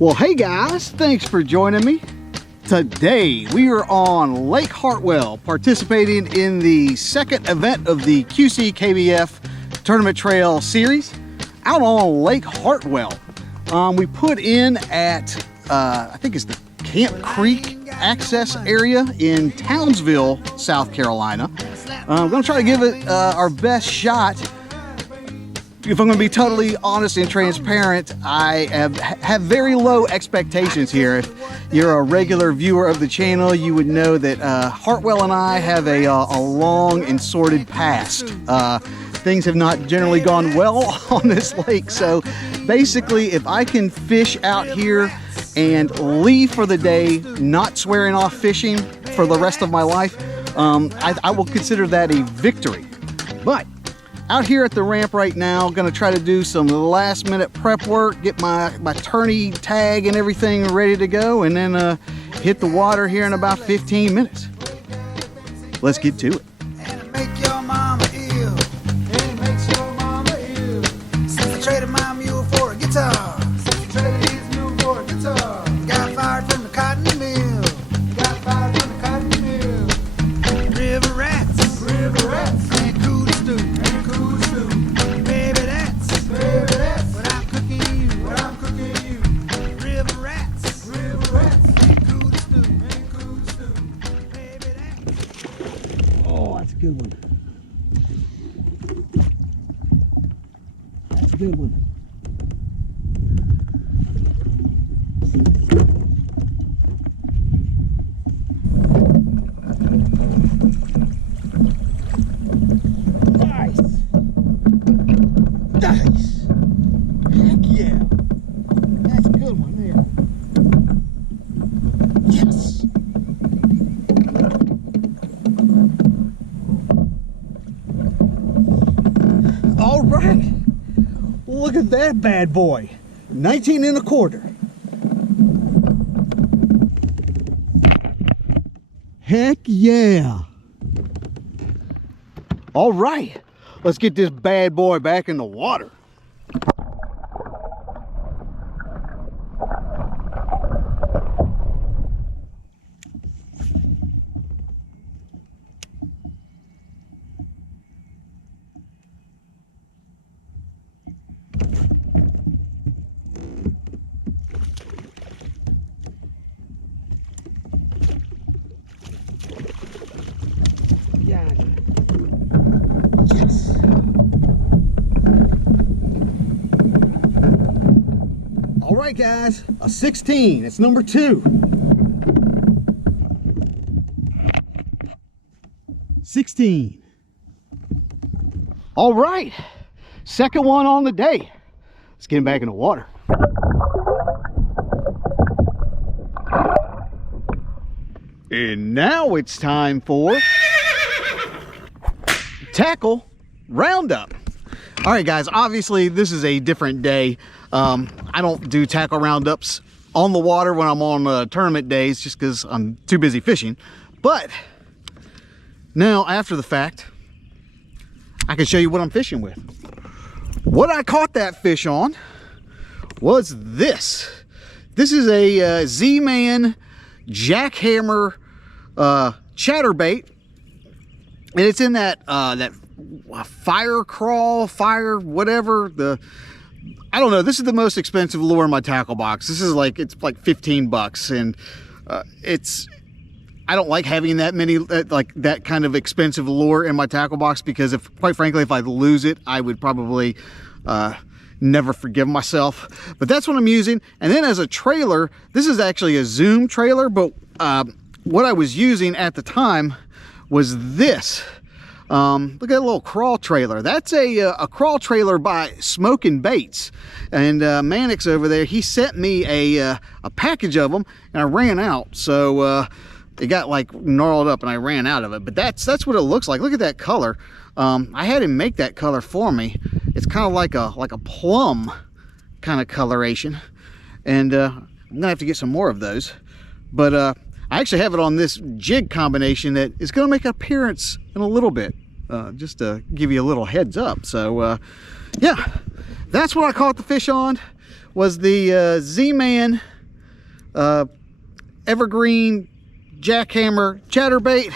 Well, hey guys, thanks for joining me. Today we are on Lake Hartwell participating in the second event of the QCKBF Tournament Trail Series out on Lake Hartwell. We put in at, I think it's the Camp Creek access area in Townsville, South Carolina. I'm gonna try to give it our best shot. If I'm going to be totally honest and transparent, I have very low expectations here. If you're a regular viewer of the channel, you would know that Hartwell and I have a long and sordid past. Things have not generally gone well on this lake. So basically, if I can fish out here and leave for the day, not swearing off fishing for the rest of my life, I will consider that a victory. But out here at the ramp right now, gonna try to do some last minute prep work, get my tourney tag and everything ready to go, and then hit the water here in about 15 minutes. Let's get to it. Good one. That's a good one. Nice. Nice. Heck yeah. That's a good one there. Yes. All right, look at that bad boy, 19 1/4. Heck yeah. All right, let's get this bad boy back in the water. Yes. All right, guys, a 16. It's number 2. 16. All right, second one on the day. Let's get him back in the water. And now it's time for tackle roundup. All right, guys, obviously this is a different day. I don't do tackle roundups on the water when I'm on tournament days just because I'm too busy fishing. But now, after the fact, I can show you what I'm fishing with. What I caught that fish on was this. This is a Z-Man jackhammer chatterbait. And it's in that that fire crawl, fire whatever. I don't know. This is the most expensive lure in my tackle box. This is it's like 15 bucks, and I don't like having that many like that kind of expensive lure in my tackle box because quite frankly, if I lose it, I would probably never forgive myself. But that's what I'm using. And then as a trailer, this is actually a Zoom trailer, but what I was using at the time was this. Look at that little crawl trailer. That's a crawl trailer by Smokin baits. And Mannix over there, he sent me a package of them, and I ran out. So it got gnarled up, and I ran out of it. But that's what it looks like. Look at that color. I had him make that color for me. It's kind of like a plum kind of coloration. And I'm gonna have to get some more of those. But I actually have it on this jig combination that is going to make an appearance in a little bit, just to give you a little heads up. So yeah, that's what I caught the fish on. was the Z-Man Evergreen jackhammer chatterbait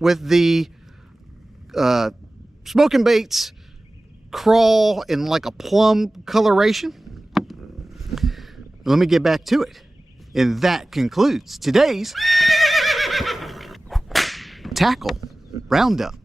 with the Smokin baits crawl in like a plum coloration. Let me get back to it. And that concludes today's tackle roundup.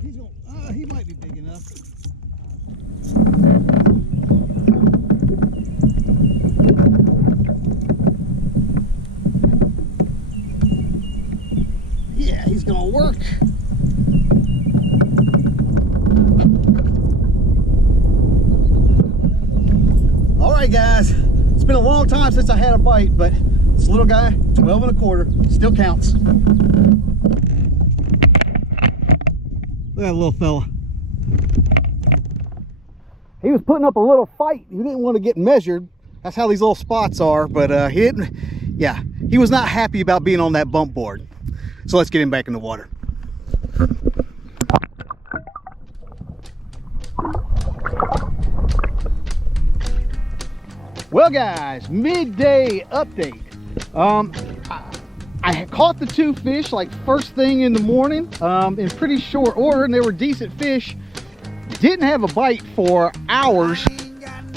He's going, he might be big enough. Yeah, he's gonna work. All right, guys, it's been a long time since I had a bite, but this little guy, 12 1/4, still counts. Look at that little fella. He was putting up a little fight. He didn't want to get measured. That's how these little spots are, but he didn't, yeah, he was not happy about being on that bump board. So let's get him back in the water. Well, guys, midday update. I caught the 2 fish like first thing in the morning in pretty short order, and they were decent fish. Didn't have a bite for hours,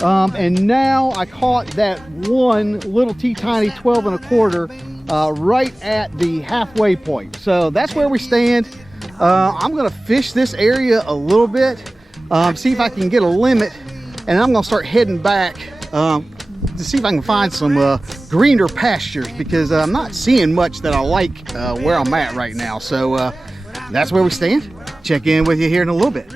and now I caught that one little teeny 12 1/4 right at the halfway point. So that's where we stand. I'm gonna fish this area a little bit, see if I can get a limit, and I'm gonna start heading back to see if I can find some greener pastures, because I'm not seeing much that I like where I'm at right now. So that's where we stand. Check in with you here in a little bit.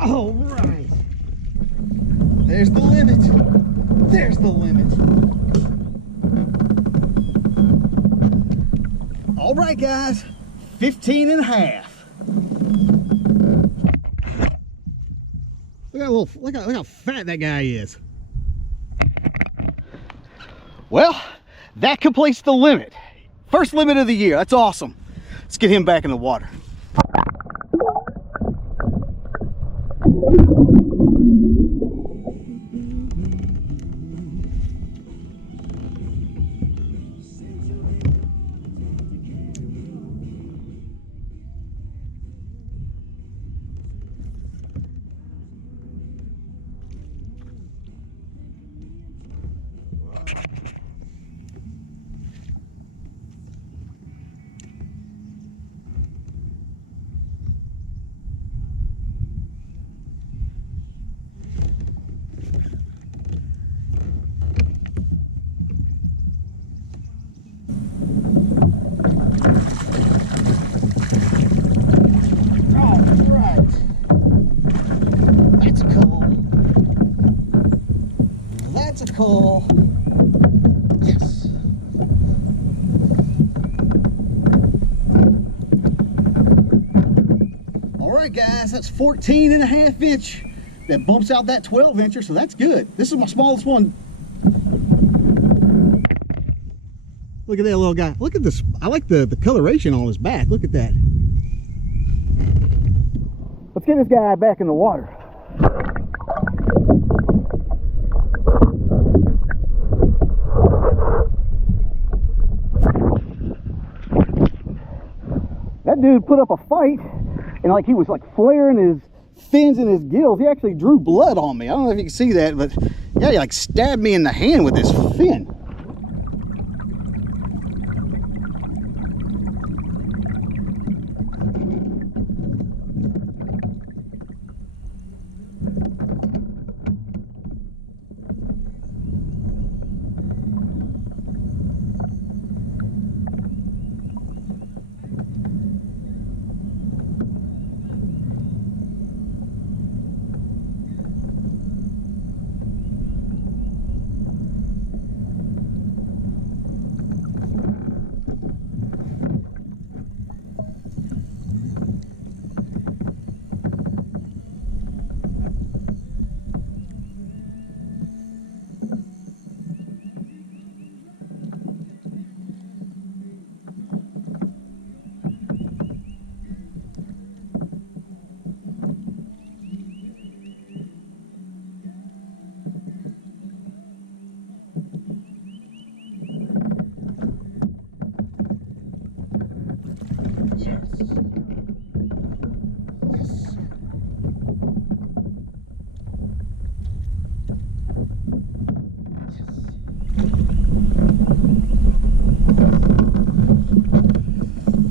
All right, there's the limit. There's the limit. All right, guys, 15 1/2. Look how fat that guy is. Well, that completes the limit. First limit of the year. That's awesome. Let's get him back in the water. Cool. Yes. All right, guys, that's 14 1/2 inch. That bumps out that 12 incher, so that's good. This is my smallest one. Look at that little guy. Look at this. I like the coloration on his back. Look at that. Let's get this guy back in the water. That dude put up a fight, and like he was like flaring his fins and his gills. He actually drew blood on me. I don't know if you can see that, but yeah, he like stabbed me in the hand with his fin.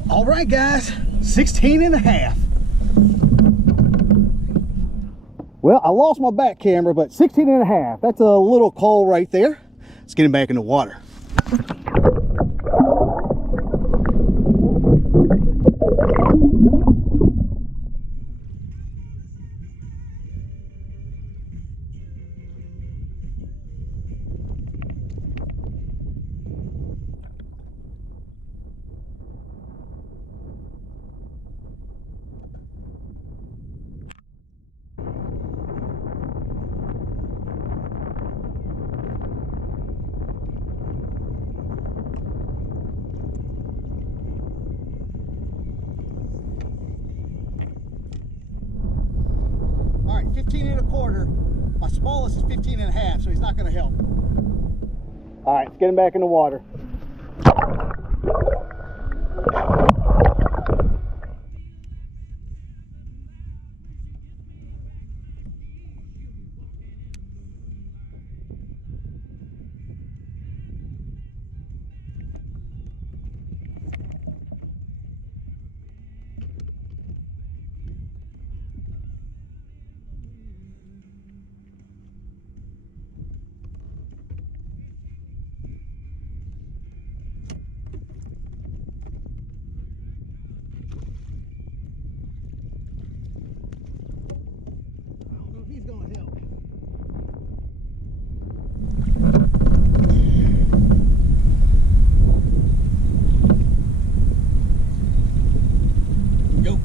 All right, guys, 16 and a half. Well, I lost my back camera, but 16 and a half. That's a little call right there. Let's get him back in the water. All right, 15 and a quarter. My smallest is 15 and a half, so he's not going to help. All right, let's get him back in the water. Nope.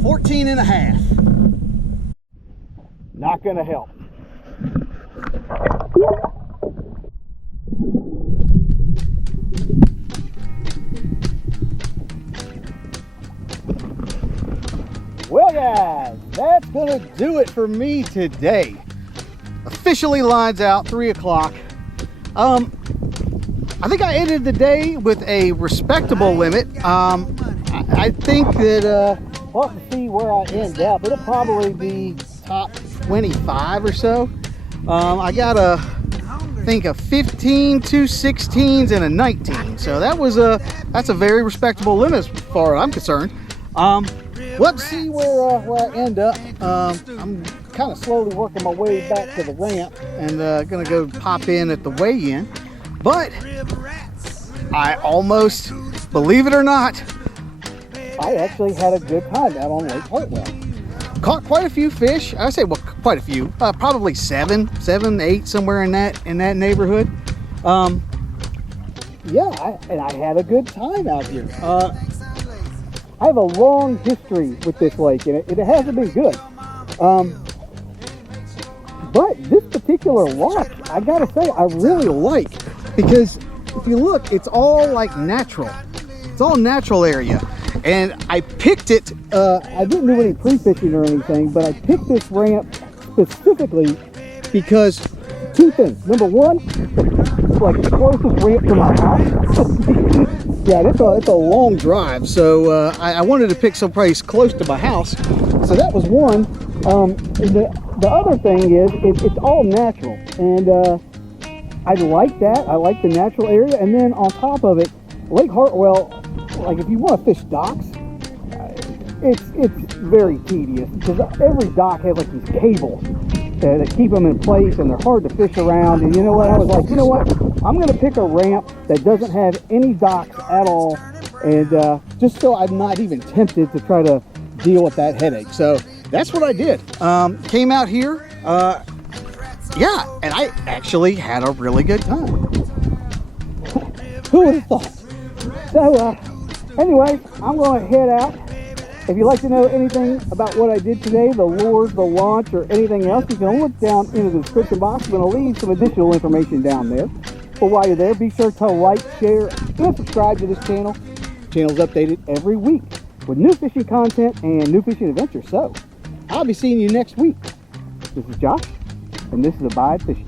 $14 and a half. Not gonna help. Well, guys, that's gonna do it for me today. Officially lines out 3 o'clock. I think I ended the day with a respectable limit. I think that we'll have to see where I end up. It'll probably be top 25 or so. I got I think a 15, 2 16s, and a 19. So that's a very respectable limit as far as I'm concerned. Let's see where I end up. I'm kind of slowly working my way back to the ramp and gonna go pop in at the weigh-in. But I almost, believe it or not, I actually had a good time out on Lake Hartwell. Caught quite a few fish. I say, well, quite a few. Probably 7, 8, somewhere in that neighborhood. Yeah, and I had a good time out here. I have a long history with this lake, and it hasn't been good. But this particular loch, I gotta say, I really like, because if you look, it's all like natural. It's all natural area. And I picked it, I didn't do any pre-fishing or anything, but I picked this ramp specifically because two things. Number one, it's like the closest ramp to my house. Yeah, it's a long drive, so I wanted to pick some place close to my house. So that was one. The other thing is it's all natural, and I like that. I like the natural area, and then on top of it, Lake Hartwell, like if you want to fish docks, it's very tedious because every dock has like these cables that keep them in place, and they're hard to fish around. And you know what? I was like, you know what? I'm going to pick a ramp that doesn't have any docks at all, and just so I'm not even tempted to try to deal with that headache. So that's what I did. Came out here, yeah, and I actually had a really good time. Who would have thought? So anyway, I'm going to head out. If you'd like to know anything about what I did today, the lures, the launch, or anything else, you can look down into the description box. I'm going to leave some additional information down there. But while you're there, be sure to like, share, and subscribe to this channel. The channel's updated every week with new fishing content and new fishing adventures. So I'll be seeing you next week. This is Josh, and this is Abide Fishing.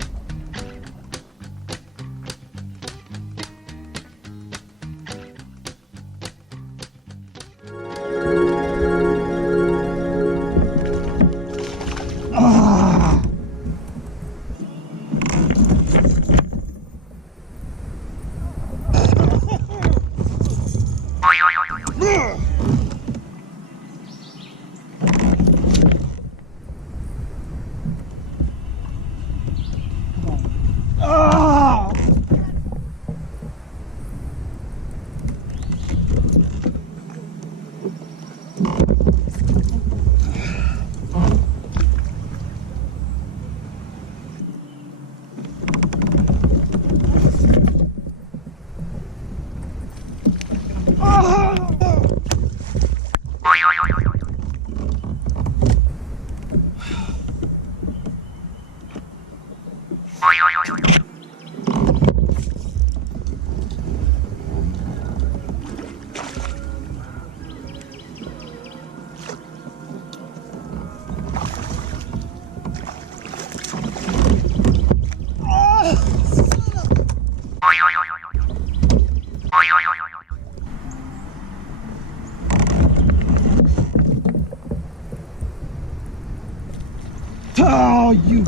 Oh, you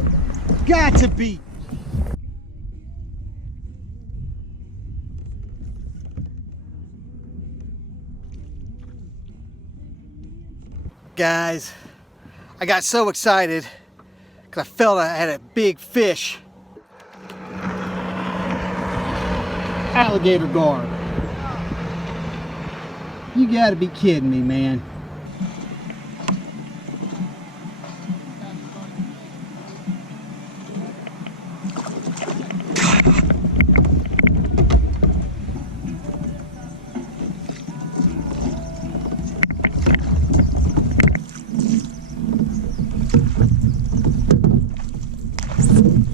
got to be. Guys, I got so excited because I felt I had a big fish. Alligator garb. You gotta be kidding me, man.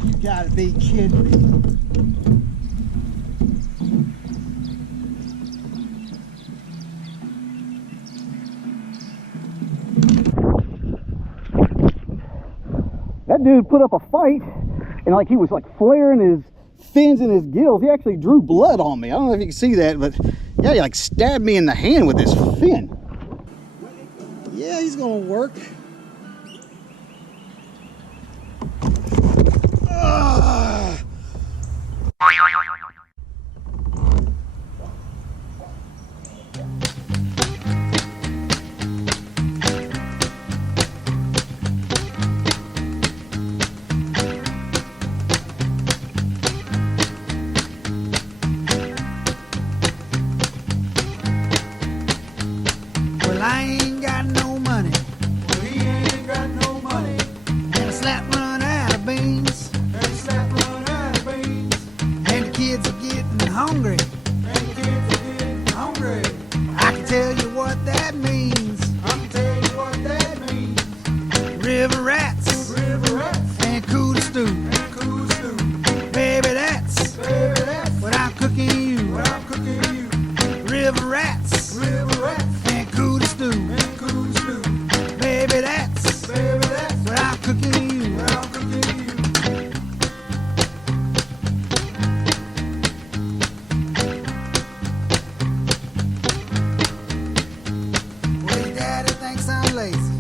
You gotta be kidding me. That dude put up a fight, and like he was like flaring his fins and his gills. He actually drew blood on me. I don't know if you can see that, but yeah, he like stabbed me in the hand with his fin. Yeah, he's gonna work. Well, I ain't got no money. Well, he ain't got no money. And a slap run out of beans. And a slap run out of beans. And the kids are getting hungry. And the kids are getting hungry. I can tell you what that means. I can tell you what that means. River rats. River rats. And cool stew. And cool stew. Baby, that's what I'm cooking you. What I'm cooking you. River rats. River rats. And cool stew. And cool stew. Baby, that's what I'm cooking you. thinks I'm lazy.